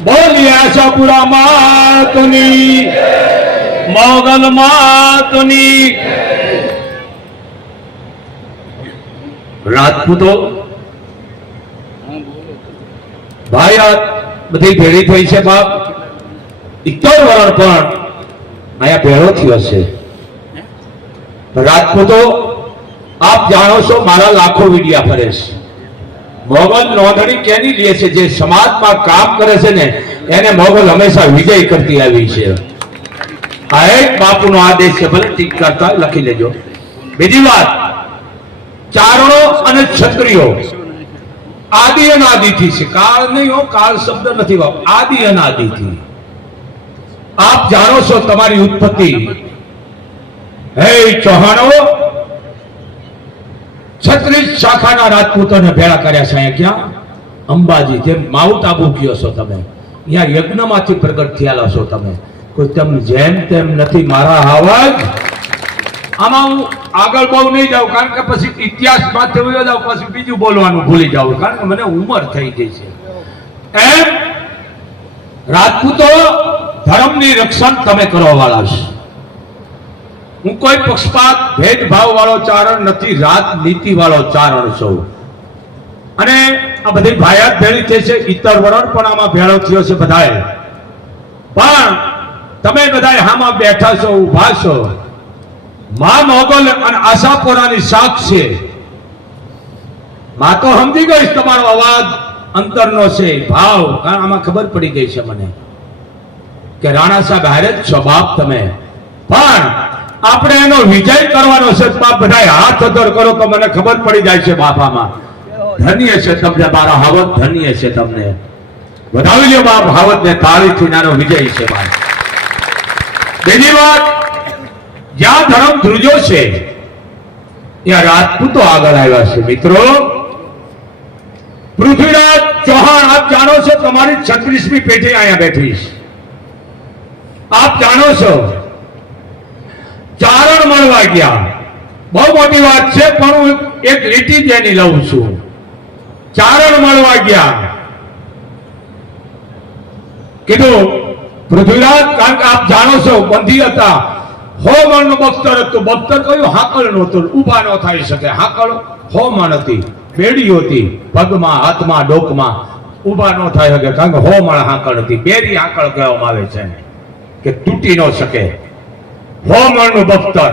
બોલીએ આશાપુરા માતની, મોગલ માતની। રાજપૂતો ભાઈ આ બધી ભેળી થઈ છે બાપ, 71 વરણ પણ અહીંયા ભેળો થયો છે। રાજપૂતો આપ જાણો છો મારા લાખો વિડિયા ફરે છે। મોગલ નોંધણી કેની લે છે? જે સમાજમાં કામ કરે છે ને એને મોગલ હંમેશા વિજય કરતી આવી છે। આ એક બાપુનો આદેશ છે, ભલે ટીક કરતા લખી લેજો। બીજી વાત, ચારણો અને ક્ષત્રિયો આદિ અનાદિથી છે, કાળ નહીં હો, કાળ શબ્દ નથી વાપ, આદિ અનાદિથી। આપ જાણો છો તમારી ઉત્પત્તિ, હે ચૌહાણો 36 શાખાના રાજપૂતોને ભેળા કર્યા છે। અહીંયા ક્યાં? અંબાજી, જેમ માઉન્ટ આબુ કયો છો તમે, અહીંયા યજ્ઞમાંથી પ્રગટ થયેલા છો તમે। કોઈ તમને જેમ તેમ નથી મારા હાવજ। આમાં હું આગળ બહુ નહીં જાઉં, કારણ કે પછી ઇતિહાસ માથે વયો જાઉં, પછી બીજું બોલવાનું ભૂલી જાઉં, કારણ કે મને ઉંમર થઈ ગઈ છે। એમ રાજપૂતો ધર્મની રક્ષણ તમે કરવા વાળા છો। હું કોઈ પક્ષપાત ભેદભાવ વાળો ચારણ નથી, રાજનીતિ વાળો ચારણ છું। અને આ બધી ભાયાત ભેળી થઈ છે, 71 વરણ પણ આમાં ભેળો થયો છે બધાએ। પણ તમે બધાએ આમાં બેઠા છો, ઉભા છો, મા મોગલ અને આશાપુરાની સાક્ષ છે। માં તો સમજી ગઈ તમારો અવાજ અંતરનો છે, ભાવ, કારણ આમાં ખબર પડી ગઈ છે મને કે રાણા સાહેબ હારે જ છો બાપ તમે। પણ આપણે એનો વિજય કરવાનો છે બાપ। બધાએ હાથ અધર કરો તો મને ખબર પડી જાય છે બાપામાં। ધન્ય છે તમને મારા હાવત, ધન્ય છે તમને। વધાવી લ્યો બાપ હાવત ને તાળીથી, નાનો વિજય છે બાપ। બીજી વાત, જ્યાં ધર્મ ધ્રુજો છે ત્યાં રાજપૂતો આગળ આવ્યા છે। મિત્રો, પૃથ્વીરાજ ચૌહાણ આપ જાણો છો, તમારી 36મી પેઢી અહીંયા બેઠી છે। આપ જાણો છો ચારણ મળવા ગયા, બહુ મોટી વાત છે, પણ હું એક લીટી જ એની લઉં છું। ચારણ મળવા ગયા, કીધું પૃથ્વીરાજ, કારણ કે આપ જાણો છો બંધી હતા, 100 મણનું બખ્તર હતું। બખ્તર કયું? હાકળ નહોતું, ઉભા ન થઈ શકે। હાકળ 100 મણ હતી, બેડી હતી, પગમાં, હાથમાં, ડોકમાં, ઉભા ન થઈ શકે, કારણ કે 100 મણ હાકળ હતી। બેરી હાકળ કહેવામાં આવે છે કે તૂટી ન શકે। 100 મણનું બખ્તર,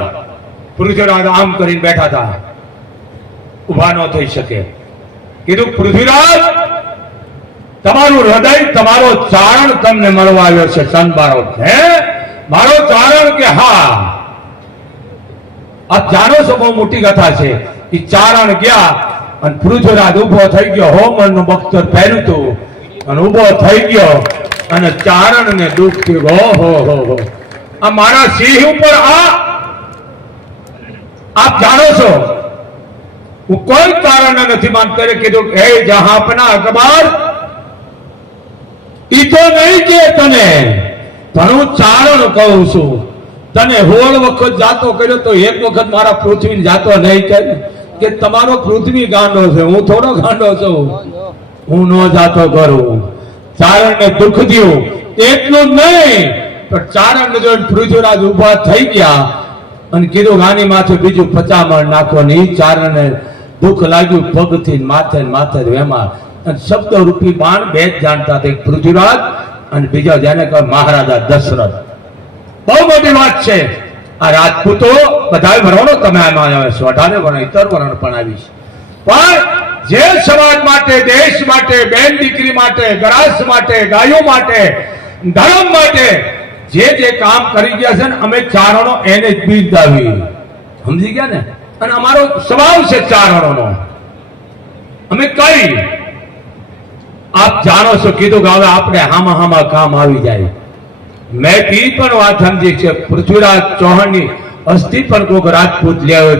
પૃથ્વીરાજ આમ કરીને બેઠા હતા, ઉભા ન થઈ શકે। કીધું પૃથ્વીરાજ, તમારું હૃદય, તમારો ચારણ તમને મળવા આવ્યો છે। સનબારો હે મારો ચારણ? કે હા। આપ જાણો છો બહુ મોટી કથા છે કે ચારણ ગયા અને પૃથ્વીરાજ ઉભો થઈ ગયો, 100 મણનું બખ્તર પહેર્યું હતું અને ઉભો થઈ ગયો, અને ચારણ ને દુઃખ થયું, ઓહો, આ મારા સિંહ ઉપર આપ જાણો છો હું કોઈ કારણ નથી માનતો। કીધું હે જહાંપના અકબર, ઈ તો નહીં કે તને, પણ હું ચારણ કહું છું। તને 16 વખત જાતો કર્યો તો એક વખત મારા પૃથ્વી જાતો નહીં કે તમારો પૃથ્વી ગાંડો છે, હું થોડો ગાંડો છું, હું ન જાતો કરું। ચારણને દુઃખ થયું, એટલું નહીં પણ ચારણ જોઈને પૃથ્વીરાજ ઉભા થઈ ગયા અને કીધું ગાની માથે બીજું 50 મણ નાખો ને। ચારણને દુઃખ લાગ્યું, પગથી માથે વેમાં, અને શબ્દ રૂપી બાણ બે જ જાણતા હતા, પૃથ્વીરાજ અને બીજા જેને કહે મહારાજા દશરથ। બહુ મોટી વાત છે। આ રાજપૂતો બધા વરણો તમે આમાં આવે છો, 18 વરણ, 71 વરણ પણ આવી છે। પણ જે સમાજ માટે, દેશ માટે, બેન દીકરી માટે, ગરાસ માટે, ગાયો માટે, ધર્મ માટે જે કામ કરી ગયા છે ને, અમે ચારણો એને જ બિરદાવી। સમજી ગયા ને? અને અમારો સ્વભાવ છે ચારણોનો, અમે કઈ આપ જાણો છો। કીધું કે હવે આપણે હામાં કામ આવી જાય। મેં ઈ પણ વાત સમજી છે, પૃથ્વીરાજ ચૌહાણની અસ્થિ પણ કોઈક રાજપૂત લેવો,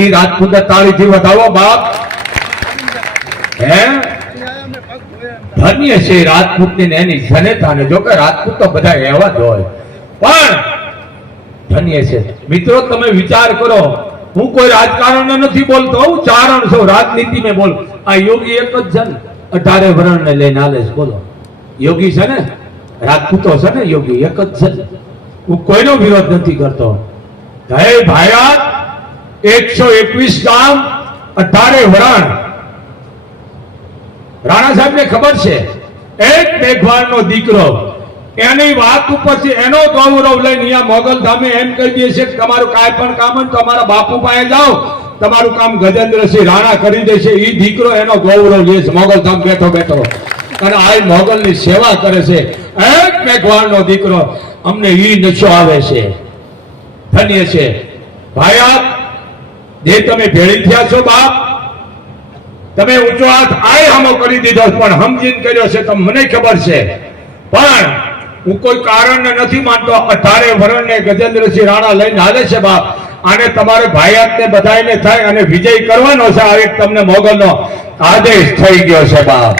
એ રાજપૂત તાળીથી વધાવો બાપ। હે ધન્ય છે રાજપૂતની એની જનતાને। જો કે રાજપૂત તો બધા એવા જ હોય, પણ ધન્ય છે। મિત્રો તમે વિચાર કરો, હું કોઈ રાજકારણ નથી બોલતો, હું ચારણ છું, રાજનીતિ મેં બોલ। આ યોગી એક જ છે ને, 18 વરણ ને લઈને હાલે છે, બોલો યોગી છે ને, રાજપૂતો છે ને, યોગી એક જ છે. હું કોઈનો વિરોધ નથી કરતો. હે ભાયાત 121 ગામ 18 વરણ. રાણા સાહેબ ને ખબર છે, એક મેઘવાળનો દીકરો એની વાત ઉપરથી એનો ગૌરવ લઈને અહીંયા મોગલ ધામે એમ કહી દે છે કે તમારું કાંઈ પણ કામ હોય તો અમારા બાપુ પાસે જાઓ, તમારું કામ ગજેન્દ્રસિંહ રાણા કરી દેશે. એ દીકરો એનો ગૌરવ લે છે મોગલ ધામ બેઠો બેઠો, અને આ મોગલની સેવા કરે છે. એક મેઘવાળનો દીકરો, અમને ઈ નશો આવે છે. ધન્ય છે ભાયાત, જે તમે ભેળી થયા છો બાપ, તમે ઊંચો હાથ આય હામો કરી દીધો પણ સમજીને કર્યો છે તો મને ખબર છે. પણ હું કોઈ કારણને નથી માનતો. 18 વર્ષને ગજેન્દ્રસિંહ રાણા લઈને હાલે છે બાપ. આને તમારે ભાયાતને બધાને થાય અને વિજય કરવાનો છે. આ એક તમને મોગલનો આદેશ થઈ ગયો છે બાપ.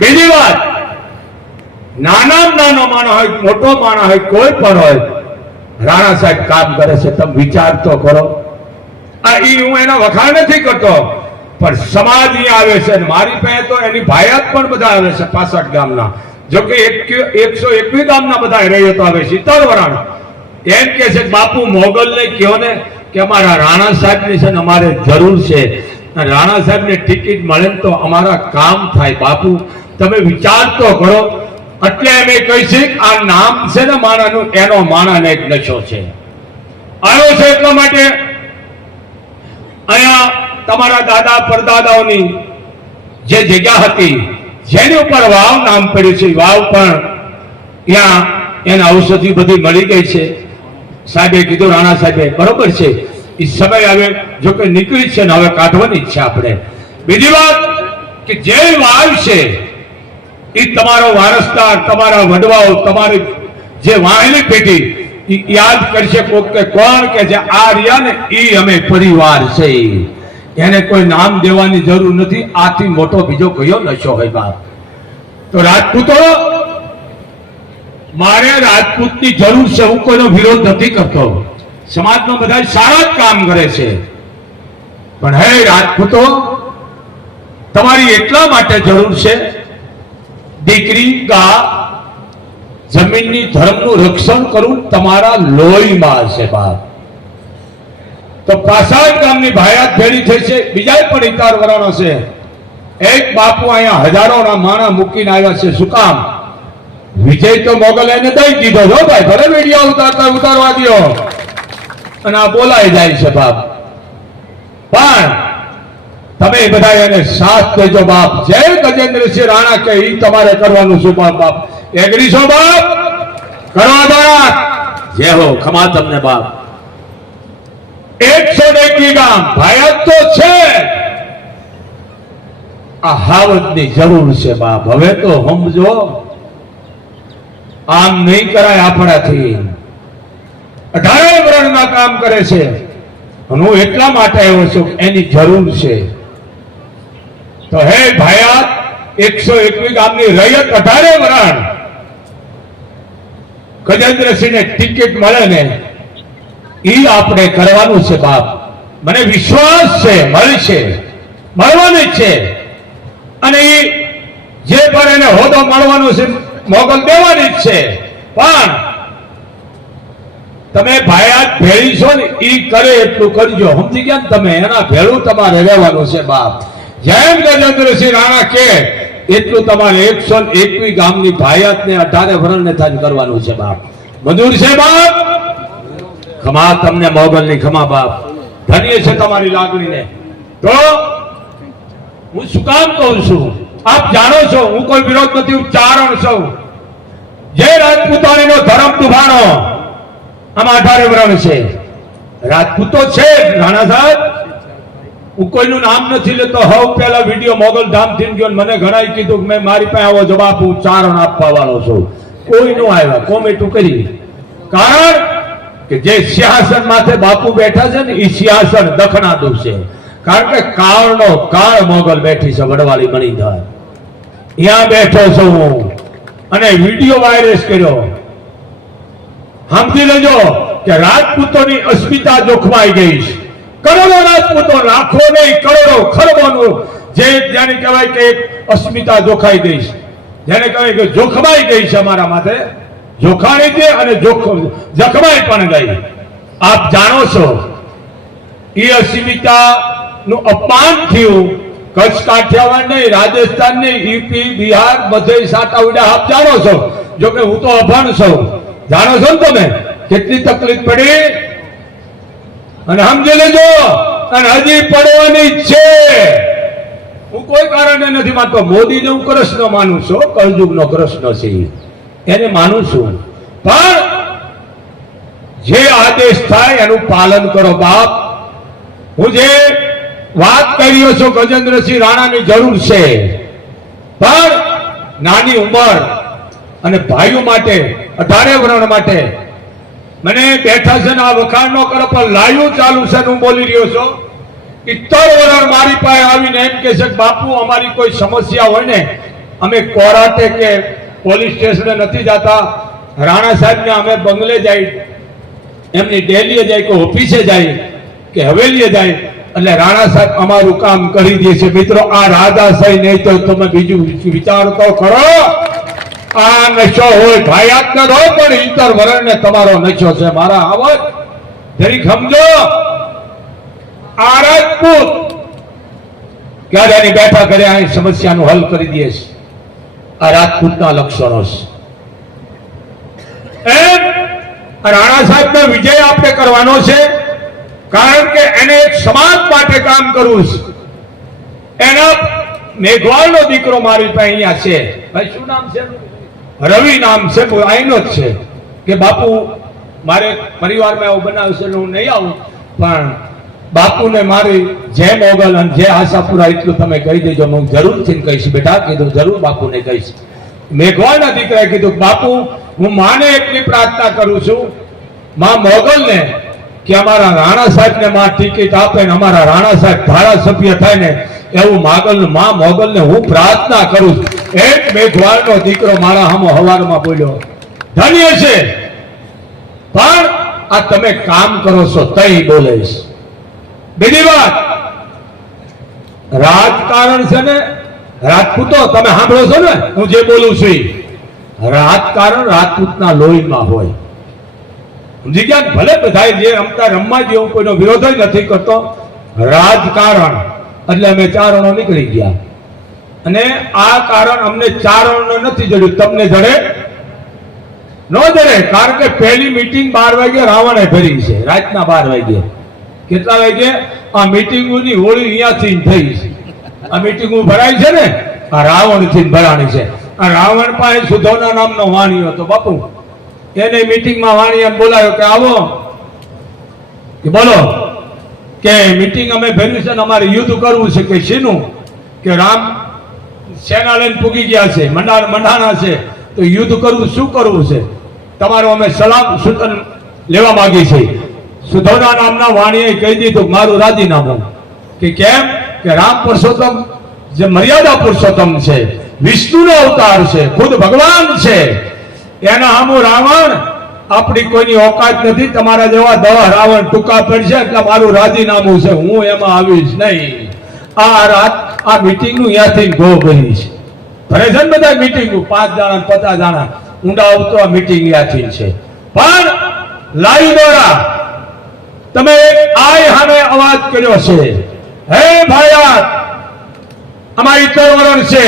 બીજી વાત, નાનામાં નાનો માણસ હોય, મોટો માણસ હોય, કોઈ પણ હોય, રાણા સાહેબ કામ કરે છે. તમે વિચાર તો કરો. હું એના વખાણ નથી કરતો, પણ સમાજ અહીંયા આવે છે. મારી પાસે તો એની ભાયાત પણ બધા આવે છે 65 ગામના. જોકે 121 ગામના બધા રહ્યો તો આવે 70 વરાણ. એમ કે છે બાપુ મોગલ ને કયો ને કે અમારા રાણા સાહેબ ની છે ને અમારે જરૂર છે. રાણા સાહેબ ને ટિકિટ મળે તો અમારા કામ થાય. બાપુ તમે વિચાર તો કરો. એટલે અમે કહી છે આ નામ છે ને માણાનું, એનો માણાને એક નશો છે. આવ્યો છે એટલા માટે અહીંયા તમારા દાદા પરદાદાઓની જે જગ્યા હતી, જેની ઉપર વાવ નામ પડ્યું છે, વાવ પણ ત્યાં એને ઔષધિ બધી મળી ગઈ છે. સાહેબે કીધું, રાણા સાહેબે બરોબર છે, એ સમય આવે જો કે નીકળી છે ને હવે કાઢવાની જ છે આપણે. બીજી વાત કે જે વાવ છે એ તમારો વારસદાર, તમારા વડવાઓ, તમારી જે વાહેલી પેઢી યાદ કરશે કે કોણ કે જે આ રહ્યા ને એ અમે પરિવાર છે. એને કોઈ નામ દેવાની જરૂર નથી. આથી મોટો બીજો કયો નશો હોય બાપ. તો રાજપૂતો, મારે રાજપૂતની જરૂર છે. હું કોઈનો વિરોધ નથી કરતો. સમાજમાં બધા સારા જ કામ કરે છે. પણ હે રાજપૂતો, તમારી એટલા માટે જરૂર છે, દીકરી ગા જમીનની ધર્મનું રક્ષણ કરવું તમારા લોહીમાં છે બાપ. તો 65 ગામની ભાયાત ભેળી થઈ છે. બીજા પણ ઇતાર વરાણો છે. એક બાપુ અહીંયા હજારોના માણા મૂકીને આવ્યા છે. શું કામ? વિજય તો મોગલ એને દઈ દીધો છો ભાઈ. ભલે વિડીયો ઉતારવા દો અને આ બોલાઈ જાય છે બાપ. પણ તમે બધા એને સાથ દેજો બાપ. જય ગજેન્દ્રસિંહ રાણા કે ઈ તમારે કરવાનું શું બાપ? એગ્રી છો બાપ? કરવા બાપ. જય હો, ખમા તમને બાપ. 121 ગામ ભાયાત તો છે. આ હાવજની જરૂર છે બાપ. હવે તો સમજો, આમ નહીં કરાય આપણાથી. 18 વર્ષના કામ કરે છે. હું એટલા માટે આવ્યો છું, એની જરૂર છે. તો હે ભાયાત 121 ગામની રૈયત 18 વરણ ગજેન્દ્રસિંહને ટિકિટ મળે ને એ આપણે કરવાનું છે બાપ. મને વિશ્વાસ છે મળશે, મળવાની છે. અને એ જે પણ એને હોદ્દો મળવાનો છે મોગલ દેવાની જ છે. પણ તમે ભાયાત ભેળી છો ને એ કરે એટલું કરજો. સમજી ગયા ને તમે? એના ભેળું તમારે રહેવાનું છે બાપ. જેમ ગજેન્દ્રસિંહ રાણા કે એટલું તમારે 121 ગામની ભાયાત ને 18 વરણને થાય કરવાનું છે બાપ. મંજૂર છે બાપ? ખમા તમને મોગલની ખમા બાપ. ધન્ય છે તમારી લાગણીને. તો હું શું કામ કહું છું? આપ જાણો છો હું કોઈ વિરોધ નથી, હું ચારણ છું. જે રાજપૂતાણીનો ધર્મ દુભાણો આમાં 18 વરણ છે. રાજપૂતો છે રાણા સાહેબ. હું કોઈનું નામ નથી લેતો. હવે પેલા વિડીયો મોગલ ધામ થી ગયો, મને ઘણાએ કીધું કે મેં મારી પાસે આવો જવાબ, હું ચારણ આપવા વાળો છું. કોઈ નો આવ્યા, કોમેન્ટું કરી. કારણ કે જે સિંહાસન માથે બાપુ બેઠા છે ને એ સિંહાસન દખણાતું છે. કારણ કે કાળનો કાળ મોગલ બેઠી છે, વડવાળી મણિધર. ત્યાં બેઠો છું હું અને વિડીયો વાયરસ કર્યો. સમજી લેજો કે રાજપૂતોની અસ્મિતા જોખમાઈ ગઈ છે. કરોડો રાજપૂતો, લાખો નહીં કરોડો, ખરબોનું જે જાણે કહેવાય કે એક અસ્મિતા જોખાઈ ગઈ છે. જેને કહેવાય કે જોખમાઈ ગઈ છે અમારા માથે, જોખાણી છે અને જખમાઈ પણ ગઈ. આપ જાણો છો એ અસ્મિતા નું અપમાન થયું. કચ્છ કાઠિયાવાડ નહીં, રાજસ્થાન નહીં, યુપી બિહાર બધે સાટા ઉડ્યા. આપ જાણો છો, જો કે હું તો અભણ છું. જાણો છો ને તમે કેટલી તકલીફ પડી, અને સમજી લેજો, અને હજી પડવાની છે. હું કોઈ કારણે નથી માનતો. મોદીને હું કૃષ્ણ માનું છું, કળયુગનો કૃષ્ણ છે એને માનું છું, પણ જે આદેશ થાય એનું પાલન કરો બાપ. હું જે વાત કરી રહ્યો છું ગજેન્દ્રસિંહ રાણાની જરૂર છે, પણ નાની ઉંમર અને ભાઈઓ માટે 18 વર્ષ માટે મને બેઠા છે ને આ વખાણ ન કરો, પણ લાઈવ ચાલુ છે. હું બોલી રહ્યો છું 70 વર્ષ મારી પાસે આવીને એમ કે છે બાપુ અમારી કોઈ સમસ્યા હોય ને અમે કોર્ટે કે પોલીસ સ્ટેશને નથી જતા, રાણા સાહેબને અમે બંગલે જાય, એમની ડેલીએ જાય કે ઓફિસે જાય કે હવેલીએ જાય, એટલે રાણા સાહેબ અમારું કામ કરી દે છે. મિત્રો આ રાજાશાહી નહીં તો તમે બીજું વિચાર તો કરો. આ નશો હોય ભાયાત ન હોય, પણ 70 વર્ષને તમારો નશો છે. મારા આવત જરીક સમજો. આ રાજપૂત ક્યારે એની બેઠા કરે આ સમસ્યાનું હલ કરી દે છે. આ રાજપૂતના લક્ષણો છે. એમ રાણા સાહેબનો વિજય આપણે કરવાનો છે, કારણ કે એને એક સમાજ માટે કામ કરવું છે. એના મેઘવાળનો દીકરો મારી પાસે અહીંયા છે. ભાઈ શું નામ છે? રવિ નામ છે. અહીંનો જ છે કે બાપુ મારે પરિવારમાં એવું બનાવશે હું નહીં આવું, પણ બાપુને મારી જય મોગલ અને જય આશાપુરા એટલું તમે કહી દેજો. હું જરૂરથી કહીશ બેટા. કીધું જરૂર બાપુને કહીશ. મેઘવાળના દીકરાએ કીધું બાપુ હું માને એટલી પ્રાર્થના કરું છું માં મોગલને કે અમારા રાણા સાહેબને માં ટિકિટ આપે ને અમારા રાણા સાહેબ ધારાસભ્ય થાય ને એવું માં મોગલને હું પ્રાર્થના કરું છું. એક મેઘવાળનો દીકરો મારા હમો હવારમાં બોલ્યો ધન્ય છે, પણ આ તમે કામ કરો છો તઈ બોલે છે. બીજી વાત, રાજકારણ છે ને રાજપૂતો તમે સાંભળો છો ને હું જે બોલું છું, રાજકારણ રાજપૂતના લોહીમાં હોય. સમજી ગયા? ભલે બધા જે રમતા રમવા દે, હું કોઈનો વિરોધ જ નથી કરતો. રાજકારણ એટલે અમે 4 જણો નીકળી ગયા, અને આ કારણ અમને 4 જણનો નથી જડ્યું. તમને જડે ન જડે? કારણ કે પહેલી મીટિંગ 12 વાગે રાવણે ભરી છે, રાતના 12 વાગે. કેટલા વાગે? આ મીટિંગોની હોળી અહીંયાથી થઈ છે. આ મીટિંગો ભરાય છે ને આ રાવણથી ભરાણી છે. આ રાવણ પાસે સુધોના નામનો વાણી હતો બાપુ. એને મીટિંગમાં વાણીએ બોલાયો કે આવો, કે બોલો કે મીટિંગ અમે ભર્યું છે ને અમારે યુદ્ધ કરવું છે. કે શેનું? કે રામ સેના લઈને પૂગી ગયા છે, મંડાણા છે, તો યુદ્ધ કરવું, શું કરવું છે તમારું? અમે સલામ સૂચન લેવા માંગી છે. સુધોના નામના વાણીએ કહી દીધું મારું રાજીનામું. કે કેમ? કે રામ પુરુષોત્તમ જે મર્યાદા પુરુષોત્તમ છે, વિષ્ણુનો અવતાર છે, ખુદ ભગવાન છે, એના સામુ રાવણ આપણી કોઈની ઓકાત નથી. તમારા જેવા 10 રાવણ ટૂંકા પડશે એટલે મારું રાજીનામું છે, હું એમાં આવીશ નહીં. આ મીટિંગ નું ત્યાંથી ગો બની છે. ભરે છે ને બધા મીટિંગ 5 જણા 50 જણા ઊંડા આવતો આ મીટિંગ ત્યાંથી છે. પણ લાઈવ દ્વારા તમે આય સામે અવાજ કર્યો છે, હે ભાયા અમારી તરવરણ છે,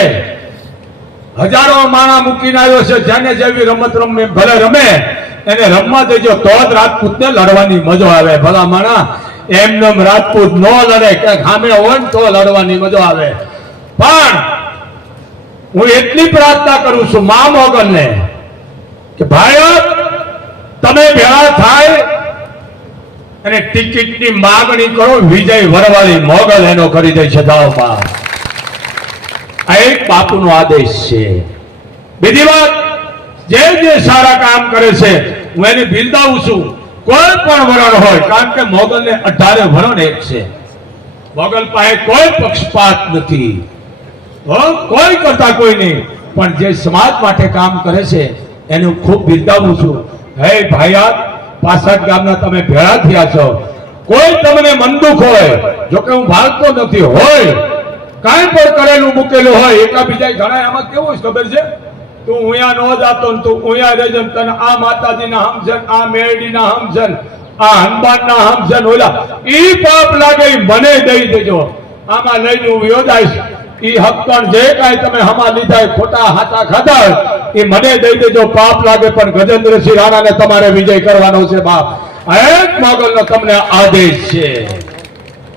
હજારો માણા મૂકીને આવ્યો છે. જેને જેવી રમત રમે ભલે રમે, એને રમવા દેજો તો જ રાજપૂતને લડવાની મજા આવે. ભલા માણા એમને રાજપૂત નો લડે, કે સામે હોય ને તો લડવાની મજા આવે. પણ હું એટલી પ્રાર્થના કરું છું મા મોગલને કે ભાઈ તમે ભેળા થાય અને ટિકિટની માગણી કરો. વિજય વરવાળી મોગલ એનો કરી દે છે. દાવમાં આ એક બાપુનો આદેશ છે. બીજી વાત, જે સારા કામ કરે છે હું એને બિરદાવું છું. કોઈ પણ વરણ હોય, કારણ કે મોગલને 18 વરણ એક છે. મોગલ પાસે કોઈ પક્ષપાત નથી, કોઈ કરતા કોઈ નહીં. પણ જે સમાજ માટે કામ કરે છે એને હું ખૂબ બિરદાવું છું. હે ભાઈયા 65 ગામના તમે ભેળા થયા છો, કોઈ તમને મન દુઃખ હોય, જોકે હું ભાગતો નથી, હોય કાંઈ પણ કરેલું મૂકેલું હોય, એકાબીજા ઘણા આમાં કેવું ખબર છે તું ઉયા નો જાતો ને તું ઉયા રહેજો ને તને આ માતાજીના સમજન, આ મેરડીના સમજન, આ હનુમાનના સમજન, ઓલા ઈ પાપ લાગે ઈ મને દઈ દેજો. આમાં લઈને હું યોજાઈશ. ઈ હક્કણ જે કાંઈ તમે હમા લીધા ખોટા હાથા ખાધા એ મને દઈ દેજો. પાપ લાગે પણ ગજેન્દ્રસિંહ રાણાને તમારે વિજય કરવાનો છે બાપ. એક મોગલનો તમને આદેશ છે,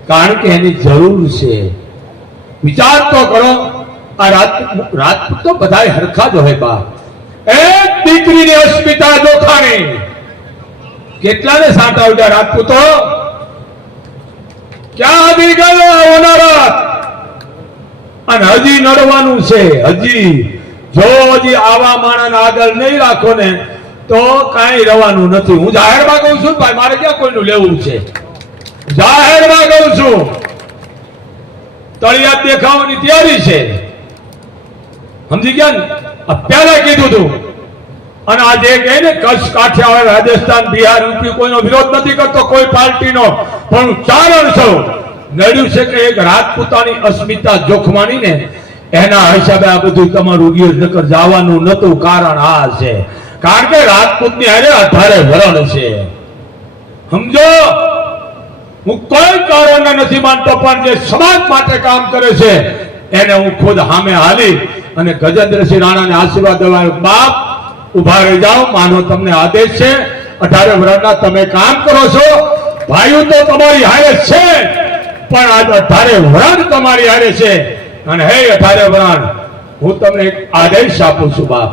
કારણ કે એની જરૂર છે. વિચાર તો કરો. આ રાજપૂત તો બધા હરખા જ હોય બાપ. એક દીકરીની અસ્મિતા જોખાણી કેટલાને સાંટા ઉડ્યા રાજપૂતો. ક્યાં આવી ગયો ઓનારત? અને હજી નડવાનું છે. હજી જો હજી આવા માણસ આગળ નહીં રાખો ને તો કાંઈ રહેવાનું નથી. હું જાહેરમાં કહું છું ભાઈ, મારે ક્યાં કોઈનું લેવું છે? જાહેરમાં કહું છું, તળિયાત દેખાવાની તૈયારી છે. સમજી ગયા ને? પહેલા કીધું તું. અને આજે કહે ને કચ્છ, કાઠિયાવાડ, રાજસ્થાન, બિહાર, યુપી કોઈનો વિરોધ નથી કરતો કોઈ પાર્ટીનો, પણ ચારણ સૌ નડ્યું છે કે એક રાજપૂતાની અસ્મિતા જોખમાણી ને એના હિસાબે આ બધું તમારું ગયું નકર જવાનું નતું. કારણ આ છે, કારણ કે રાજપૂતની હારે 18 વરણ છે. સમજો, હું કોઈ કારણને નથી માનતો, પણ જે સમાજ માટે કામ કરે છે એને હું ખુદ સામે હાલી અને ગજેન્દ્રસિંહ રાણાને આશીર્વાદ દેવા. બાપ ઉભા રહી જાઓ, માનો તમને આદેશ છે. 18 વરણના તમે કામ કરો છો. ભાઈઓ તો તમારી હારે છે, પણ આજ 18 વરણ તમારી હારે છે. અને હે 18 વરણ, હું તમને એક આદેશ આપું છું બાપ.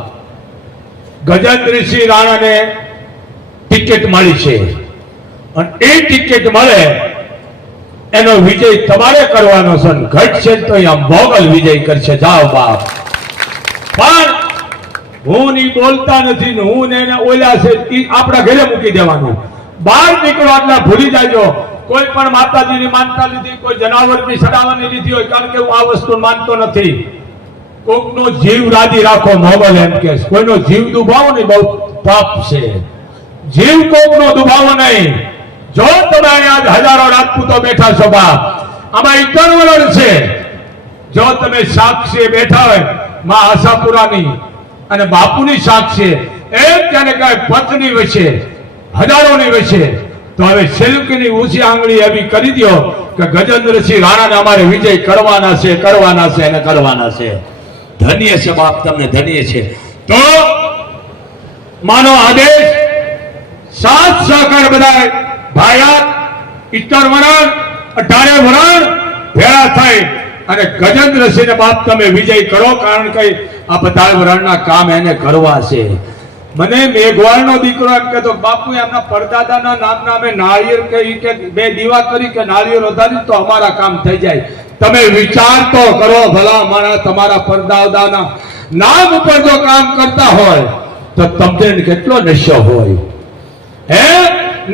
ગજેન્દ્રસિંહ રાણાને ટિકિટ મળી છે અને એ ટિકિટ મળે એનો વિજય તમારે કરવાનો છે. ઘટશે તો અહીંયા મોગલ વિજય કરશે. જાઓ બાપ. પણ હું ની બોલતા નથી ને હું ને એને ઓલા છે આપણા ઘરે મૂકી દેવાનું. બહાર નીકળો એટલે ભૂલી જાજો. કોઈ પણ માતાજીની માનતા લીધી, કોઈ જનાવરની સડાવવાની લીધી હોય, કારણ કે હું આ વસ્તુ માનતો નથી. કોકનો જીવ રાજી રાખો મોગલ એમ કે. કોઈનો જીવ દુભાવો નહીં, બહુ પાપ છે. જીવ કોકનો દુભાવો નહીં. જો તમે અહીંયા હજારો રાજપૂતો બેઠા છો બાપ, આમાં ઇતર વરણ છે. જો તમે સાક્ષી બેઠા હોય માં આશાપુરાની અને બાપુની સાક્ષી, એક તેને કહે પત્ની વચ્ચે હજારોની વચ્ચે, તો હવે સેલ્કની ઊંચી આંગળી એવી કરી દો કે ગજેન્દ્રસિંહ રાણાને અમારે વિજય કરવાના છે, કરવાના છે અને કરવાના છે. ધન્ય છે બાપ, તમને ધન્ય છે. તો માનો આદેશ, સાથ સહકાર બધા ભાયાત, ઇતર વરણ, 18 વરણ ભેળા થઈ અને ગજેન્દ્રસિંહને બાપ તમે વિજય કરો. કારણ કે આ બધા વરણના કામ એને કરવા છે. મને મેઘવાળનો દીકરો એમ કહેતો, બાપુ એમના પરદાદાના નામના અમે નાળિયેર કે બે દીવા કરી કે નાળિયેર વધારી તો અમારા કામ થઈ જાય. તમે વિચાર તો કરો ભલા મારા, તમારા પરદાદાના નામ ઉપર જો કામ કરતા હોય તો તમને કેટલો નશો હોય. હે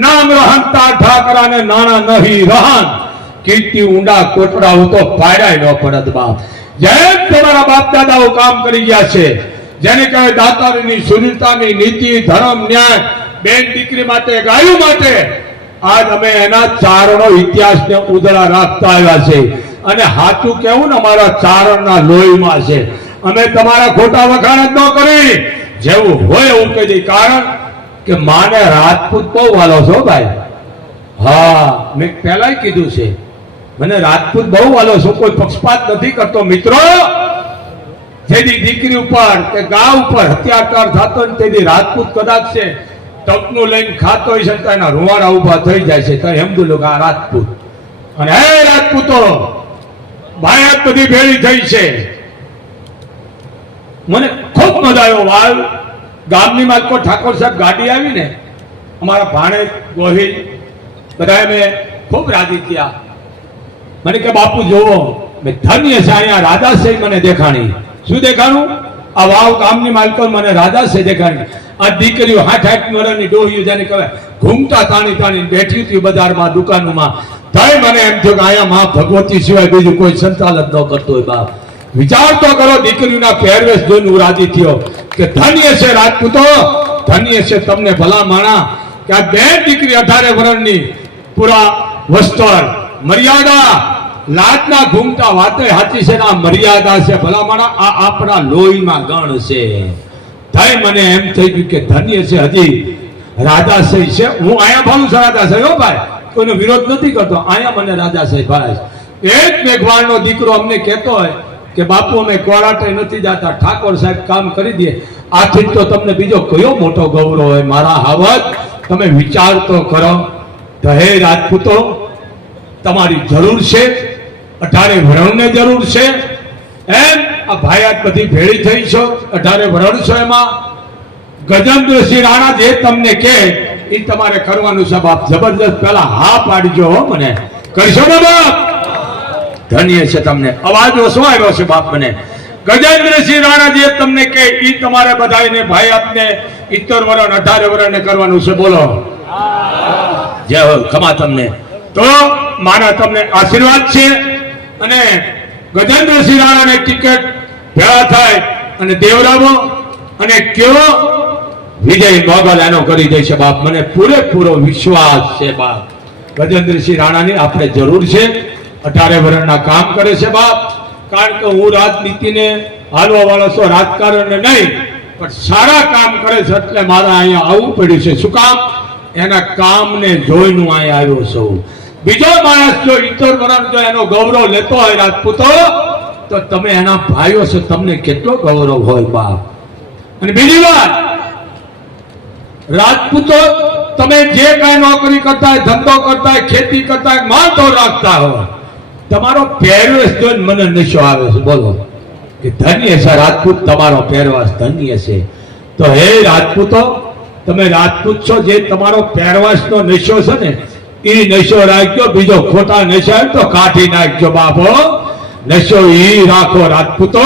નામ રહનતા ઠાકરાને નાણા નહીં રહન, કીર્તિ ઊંડા કોટડા તો પાડ્યા ન પડત બાપ. જેમ તમારા બાપ દાદાઓ કામ કરી ગયા છે, જેને કહેવાય દાતારની સુરતાની નીતિ, ધર્મ, ન્યાય, બેન દીકરી માટે, ગાયો માટે, આજ અમે એના ચારણો ઇતિહાસને ઉદળા રાખતા આવ્યા છે. અને સાચું કેવું ને, અમારા ચારણના લોહીમાં છે. અમે તમારા ખોટા વખાણ જ ન કરી, જેવું હોય એવું કહી દઈ. કારણ કે માને રાજપૂત બહુ વાલો છો ભાઈ. હા, મેં પહેલા કીધું છે, મને રાજપૂત બહુ વાલો છું. કોઈ પક્ષપાત નથી કરતો મિત્રો. જેથી દીકરી ઉપર કે ગા ઉપર અત્યાચાર થતો ને તેથી રાજપૂત કદાચ છે ટપનું લઈને ખાતો હોય છે તો એના રૂવાડા ઉભા થઈ જાય છે. તો એમ બોલો કે આ રાજપૂત. અને હે રાજપૂતો, ભાઈ બધી ભેળી થઈ છે. મને ખૂબ મજા આવ્યો. વાલ ગામની માલકો ઠાકોર સાહેબ ગાડી આવી ને, અમારા ભાણે ગોહિલ બધા મેં ખૂબ રાજી થયા. મને કે બાપુ જોવો, મેં ધન્ય છે અહીંયા રાજાશાહી મને દેખાણી. શું દેખાણું? આ વાવ ગામની માલકો મને રાજાશાહી દેખાણી. આ દીકરીઓ 60-60 વર્ષની ડોહીઓ જેને કહેવાય ઘૂમતા તાણી તાણી બેઠી હતી બજારમાં, દુકાનોમાં. તોય મને એમ થયું કે અહીંયા માં ભગવતી સિવાય બીજું કોઈ સંચાલન ન કરતો હોય બાપ. વિચાર તો કરો, દીકરીના પહેરવેશ જોઈને હું રાજી થયો કે ધન્ય છે રાજપૂતો, ધન્ય છે તમને ભલા માણા કે આ બે દીકરી 18 વર્ષની પૂરા વસ્ત્ર મર્યાદા લાજના ઘૂમતા વાતે સાચી છે. આ મર્યાદા છે ભલા માણા, આ આપણા લોહીમાં ગણ છે. બધાય મને એમ થઈ ગયું કે ધન્ય છે, હજી રાજાશય છે. હું આયા ભાવું છું રાજાશય, હો ભાઈ, કોઈનો વિરોધ નથી કરતો. આયા મને રાજાશય ભાઈ. એક મેઘવાળનો દીકરો અમને કહેતો હોય કે બાપુ અમે કોરાટે નથી જાતા, ઠાકોર સાહેબ કામ કરી દે. આથી તો તમને બીજો કયો મોટો ગૌરવ હોય મારા હાવત? તમે વિચાર તો કરો. તો હે રાજપૂતો, તમારી જરૂર છે, 18 વરણને જરૂર છે. એમ આ ભાયાત બધી ભેળી થઈ છો, 18 વરણ છો. એમાં ગજેન્દ્રસિંહ રાણા જે તમને કહે એ તમારે કરવાનું છે બાપ. જબરદસ્ત પેલા હા પાડજો હો, મને કરશો ને બાપ? ધન્ય છે તમને. અવાજ ઓછો આવ્યો છે બાપ મને. ગજેન્દ્રસિંહ રાણા જે તમને કહે એ તમારે બધાને ભાયાતને 70 વરણ 18 વરણ કરવાનું છે. બોલો જય હો, ખમા તમને. તો મારા તમને આશીર્વાદ છે. અને ગજેન્દ્રસિંહ રાણાને ટિકિટ ભેળા થાય અને દેવરાવો અને કેવો વિજય મોગલ એનો કરી દે છે બાપ. મને પૂરેપૂરો વિશ્વાસ છે બાપ. ગજેન્દ્રસિંહ રાણાની આપણે જરૂર છે. 18 વર્ષના કામ કરે છે બાપ. કારણ કે હું રાજનીતિને હાલવા વાળો છો, રાજકારણને નહીં, પણ સારા કામ કરે છે એટલે મારે અહીંયા આવવું પડ્યું છે. શું કામ? એના કામને જોઈને હું અહીંયા આવ્યો છું. બીજો માણસ જો 70 વર્ષ જો એનો ગૌરવ લેતો હોય રાજપૂતો, તો તમે એના ભાઈઓ છો, તમને કેટલો ગૌરવ હોય બાપ. અને બીજી વાત, રાજપૂતો તમે જે કઈ નોકરી કરતા હોય, ધંધો કરતા હોય, ખેતી કરતા હોય, માનતો રાખતા હોય, તમારો પહેરવેશ જોઈને મને નશો આવે છે. બોલો કે ધન્ય છે રાજપૂત, તમારો પહેરવાશ ધન્ય છે. તો હે રાજપૂતો, તમે રાજપૂત છો, જે તમારો પહેરવાશનો નશો છે ને એ નશો રાખજો. બીજો ખોટા નશા તો કાઢી નાખજો બાપો. નશો ઈ રાખો રાજપૂતો,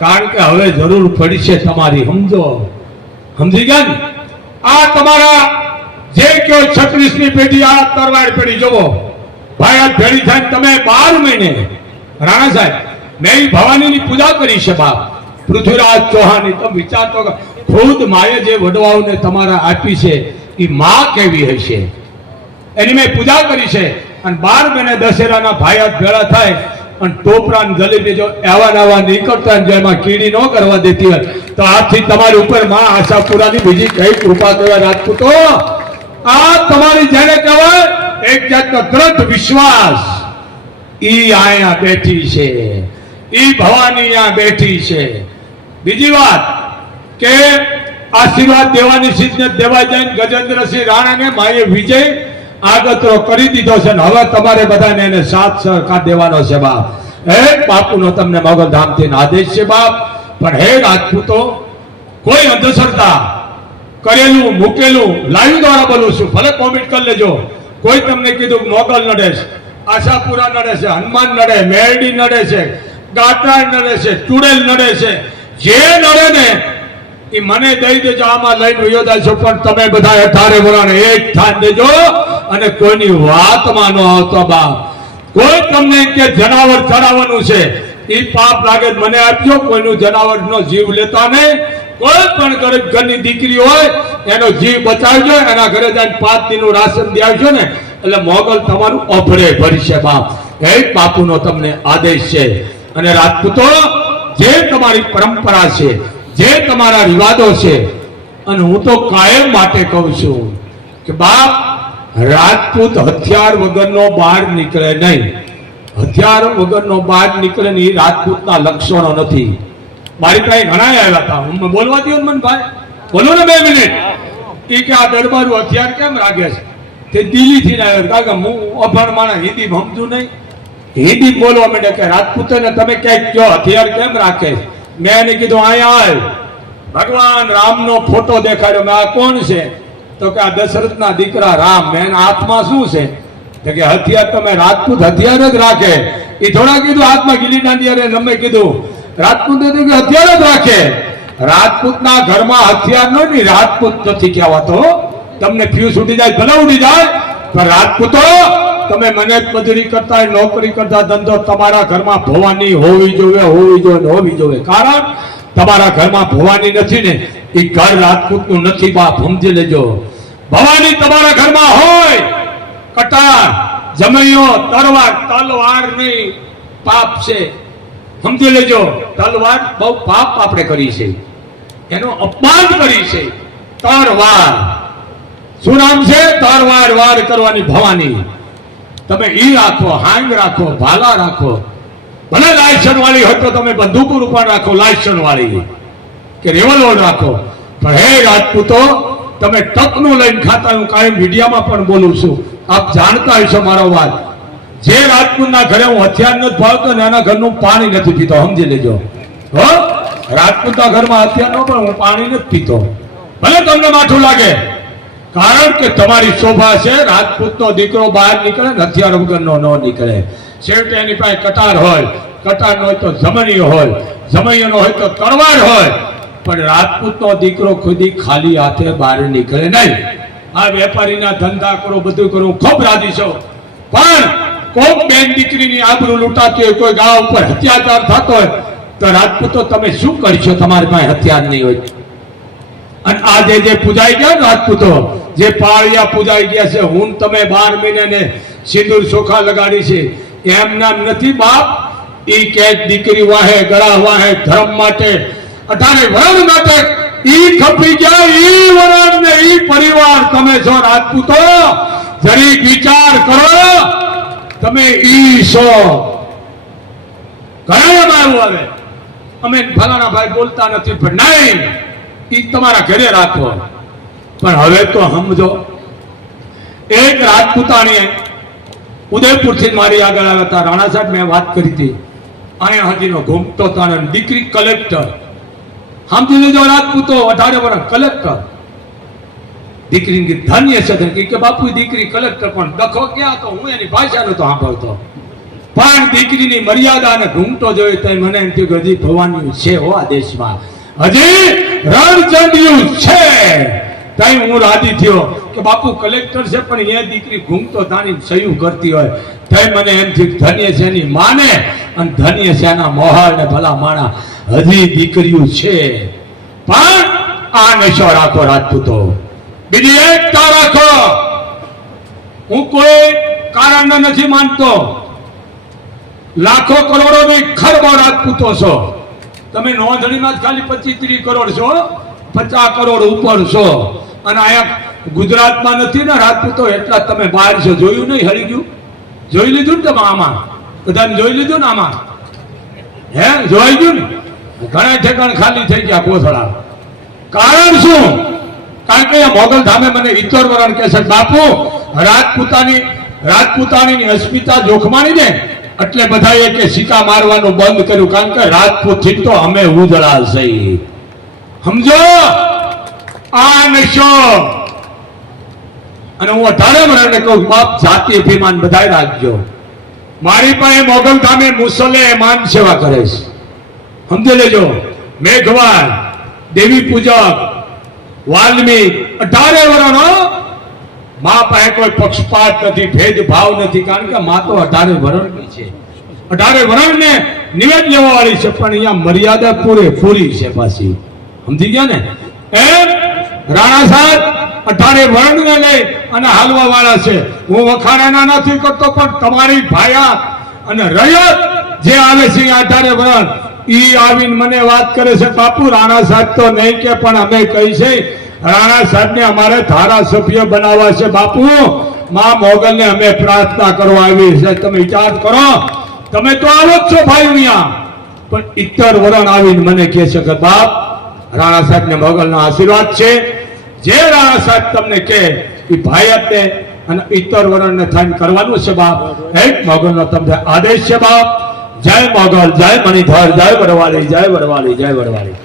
કારણ કે હવે જરૂર પડશે તમારી. સમજો, સમજી ગયા ને? આ તમારા જે કયો 36મી પેઢી, આ તરવાડ પેઢી જોવો ભાઈ. ભેળી થાય તમે 12 મહિને રાણા સાહેબ મેં ભવાનીની પૂજા કરી છે બાપ. પૃથ્વીરાજ ચૌહાણની તમે વિચાર તો ખુદ માએ જે વડવાઓને તમારા આપી છે એ માં કેવી હશે, એની મેં પૂજા કરી છે. અને 12 મહિને દશેરાના ભાયાત ભેળા થાય અને ટોપરા ને જલેબી જો આવા નીકળતા જેમાં કીડી ન કરવા દેતી હોય, તો આજથી તમારી ઉપર માં આશાપુરાની બીજી કઈ કૃપા કહેવાય રાજપૂતો? આ તમારી જેને કહેવાય એક જાતનો દ્રઢ વિશ્વાસ. ઈ અહીંયા બેઠી છે, ઈ ભવાની અહીંયા બેઠી છે. બીજી વાત કે આશીર્વાદ દેવાની સિદ્ધને દેવા જઈને ગજેન્દ્રસિંહ રાણાને માએ વિજય આગતરો કરી દીધો છે. હવે તમારે બધાને એને સાથ સહકાર દેવાનો છે બાપ. હે બાપુનો તમને મોગલધામથી આદેશ છે બાપ. પણ હે રાજપૂતો, કોઈ અંધશ્રદ્ધા કરેલું મૂકેલું લાઈવ દ્વારા બોલું છું, ભલે કોમેન્ટ કરી લેજો. કોઈ તમને કીધું મોગલ નડે છે, આશાપુરા નડે છે, હનુમાન નડે, મેરડી નડે છે, ગાટા નડે છે, ચુડેલ નડે છે, જે નડે ને એ મને દઈ દેજો. આમાં લઈને યોદા છો. પણ તમે બધા 18 વર્ષ એક થાન દેજો અને કોઈની વાતમાં ન આવતો બાપ. કોઈ તમને કે જનાવર ચડાવવાનું છે એ પાપ લાગે મને આપજો. કોઈનું જનાવરનો જીવ લેતા નહીં. કોઈ પણ ગરીબ ઘરની દીકરી હોય એનો જીવ બચાવજો. એના ઘરે જઈને 5 દિનનું રાશન દેવજો ને એટલે મોગલ તમારું અભરે ભરશે બાપ. એ બાપુનો તમને આદેશ છે. અને રાજપૂતો, જે તમારી પરંપરા છે, જે તમારા રિવાજો છે, અને હું તો કાયમ માટે કહું છું કે બાપ, રાજપૂત હથિયાર વગરનો બહાર નીકળે નહીં. હથિયાર વગરનો બહાર નીકળે ને એ રાજપૂતના લક્ષણો નથી. મારી પાસે ઘણા આવ્યા હતા. હું બોલવા દો ને મને ભાઈ, બોલો ને 2 મિનિટ. એ કે આ દરબારું હથિયાર કેમ રાખે છે? તે દિલ્હીથી ના આવ્યો. કારણ કે હું અભણ માણસ હિન્દી સમજુ નહીં. હિન્દી બોલવા માંડે કે રાજપૂતોને તમે ક્યાંક કયો હથિયાર કેમ રાખે છે? મેં એને કીધું અહીંયા આવ. ભગવાન રામનો ફોટો દેખાડ્યો. મેં આ કોણ છે? તો કે આ દશરથના દીકરા રામ. મેં એના હાથમાં શું છે? તો કે હથિયાર. તમે રાજપૂત હથિયાર જ રાખે. એ થોડા કીધું હાથમાં ગીલી દાંડિયા રમે. કીધું રાજપૂત હથિયાર જ રાખે. રાજપૂતના ઘરમાં હથિયાર નથી. રાજપૂત નથી કહેવાતો. તમને ફ્યુઝ ઉડી જાય ભલે ઉડી જાય, પણ રાજપૂતો તમે મહેનત મજૂરી કરતા, નોકરી કરતા, ધંધો, તમારા ઘરમાં ભવાની હોવી જોઈએ. કારણ તમારા ઘરમાં ભવાની નથી ને એ ઘર રાજપૂતનું નથી બાપ. સમજી લેજો. ભવાની તમારા ઘરમાં હોય, કટાર, જમૈયો, તલવાર નહીં, પાપ છે. સમજી લેજો. તલવાર બહુ પાપ આપણે કરી છે. એનો અપમાન કરી છે. તરવાર શું નામ છે? તરવાર વાર કરવાની ભવાની. તમે ઈ રાખો, હાંગ રાખો, ભાલા રાખો. ભલે લાયસન વાળી હોય તો તમે બંદૂકો રૂપા રાખો, લાયસન વાળી કે રેવલોર રાખો. પણ હે રાજપૂતો, તમે ટકનું લઈને ખાતા, હું કાયમ મીડિયામાં પણ બોલું છું, આપ જાણતા હશો મારો વાત. જે રાજપૂતના ઘરે હું હથિયાર નથી ભાવતો ને એના ઘરનું પાણી નથી પીતો, સમજી લેજો. હો, રાજપૂતના ઘરમાં હથિયાર ન પણ હું પાણી નથી પીતો. ભલે તમને માઠું લાગે, કારણ કે તમારી શોભા છે. રાજપૂતનો દીકરો બહાર નીકળે ને હથિયાર વગરનો ન નીકળે. છેવટે એની પાસે કટાર હોય, કટાર નો હોય તો જમણીયો હોય, જમણીયો હોય તો તરવાર હોય. પણ રાજપૂતનો દીકરો ખુદી ખાલી હાથે બહાર નીકળે નહીં. આ વેપારીના ધંધા કરો, બધું કરો, હું ખૂબ રાજી છું. પણ કોક બેન દીકરીની આબરૂ લૂંટાતી હોય, કોઈ ગામ ઉપર અત્યાચાર થતો હોય તો રાજપૂતો તમે શું કરશો? તમારી પાસે હથિયાર નહીં હોય. અને આજે જે પૂજાઈ ગયા રાજપૂતો, જે પાળિયા પૂજાઈ ગયા છે, હું તમે 12 મહિને સિંદૂર ચોખા લગાડી છે, એમ નામ નથી બાપ. ઈ કે દીકરી વાહે, ગળા વાહે, ધર્મ માટે, 18 વર્ણ માટે ઈ ખપી ગયા. ઈ વર્ણ ને ઈ પરિવાર, તમે છો રાજપૂતો, જરીક વિચાર કરો. તમે ઈ છો. ઘણા મારું આવે, અમે ફલાણા ભાઈ બોલતા નથી, પણ નહીં, ઈ તમારા ઘરે રાખો. પણ હવે તો સમજો, એક રાજપૂતાણી ઉદયપુર થી મારી આગળ આવ્યા હતા. રાણા સાહેબ મેં વાત કરી હતી, અહીંયા હજીનો ઘૂમતો તાણ દીકરી કલેક્ટર. સમજી લેજો રાજપૂતો, 18 વર્ષ કલેક્ટર. દીકરી ધન્ય છે કે બાપુ દીકરી કલેક્ટર, પણ દખો ક્યાં તો હું એની ભાષા નતો સાંભળતો. પણ દીકરીની મર્યાદા અને ઘૂમતો જોયો તો મને એમ થયું કે હજી ભવાની છે હો આ દેશમાં, હજી રણચંડિયું છે. તઈ હું રાજી થયો કે બાપુ કલેક્ટર છે પણ એ દીકરી ઘૂમતો તાણી સહયું કરતી હોય. તઈ મને એમ થયું ધન્ય છે એની માને અને ધન્ય છે એના મોહાળ ને ભલા માણા, હજી દીકરીઓ છે. પણ આ નશો રાખો રાજપૂતો, બીજી એકતા રાખો. હું કોઈ કારણ નથી માનતો. લાખો કરોડો ની ખરબો રાજપૂતો છો. તમે નોંધણીમાં જ ખાલી 25-30 કરોડ છો, 50 કરોડ ઉપર છો. અને અહીંયા ગુજરાતમાં નથી ને રાજપૂતો, એટલા તમે બહાર છો. જોયું નહીં? હરી ગયું? જોઈ લીધું ને તમે? આમાં બધાને જોઈ લીધું ને? આમાં હે જોઈ ગયું ને? ઘણા ઠેકાણ ખાલી થઈ ગયા કોથળા. કારણ શું? કારણ કે મોગલ ધામે મને ઈતરવરણ કહે છે બાપુ રાજપૂતાની અસ્મિતા જોખમાણી ને, એટલે બધાએ કે સિક્કા મારવાનું બંધ કર્યું. કારણ કે રાજપૂત થી તો અમે ઉજળા છે. સમજો આ નશો. અને હું 18 વર્ષને કહું બાપ, જાતિ અભિમાન બધાય રાખજો. મારી પાસે મોગલ ધામે મુસલે માન સેવા કરે છે, સમજી લેજો. મેઘવાળ, દેવી પૂજક, વાલ્મીક, 18 વર્ષનો. મા પાસે કોઈ પક્ષપાત નથી, ભેદભાવ નથી. કારણ કે મા તો 18 વર્ષની છે, 18 વર્ષને નિવેદ લેવા વાળી છે. પણ અહીંયા મર્યાદા પૂરેપૂરી છે પાછી, સમજી ગયા ને? એમ રાણા સાહેબ 18 વર્ષને લઈ અને હાલવા વાળા છે. હું વખાણાના નથી કરતો, પણ તમારી ભાયા અને રયત જે આવે છે 18 વર્ષ, ઈ આવીને મને વાત કરે છે બાપુ રાણા સાહેબ તો નહીં કે, પણ અમે કહી છે રાણા સાહેબ ને અમારે ધારાસભ્ય બનાવવા છે. બાપુ માં મોગલ ને અમે પ્રાર્થના કરવા આવી છે. તમે વિચાર કરો, તમે તો આવો જ છો ભાઈ અહીંયા, પણ 71 વર્ષ આવીને મને કહે છે કે બાપ રાણા સાહેબ ને મોગલ ના આશીર્વાદ છે. જે રાણા સાહેબ તમને કહે એ ભાઈયત ને અને 71 વર્ષ ને થઈને કરવાનું છે બાપ. એક મોગલ નો તમને આદેશ છે બાપ. જય મોગલ, જય મણિધર, જય વડવાળી, જય વડવાળી, જય વડવાળી.